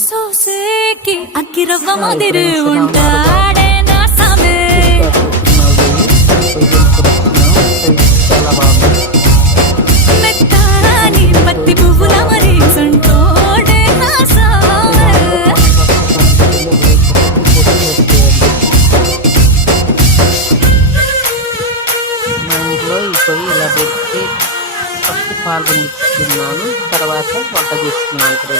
సోసేకి అక్కిరవ్వ మాదిరి ఉంటాడే నా సామే. మెత్తాని పత్తి పువ్వుల మరి సంటోడే నా సామే. మా ఊర్లో ఈ పొయ్యి ఇలా పెట్టి ఫస్ట్ పాలు పొంగిస్తున్నాను, తర్వాత వంట చేస్తున్నాను.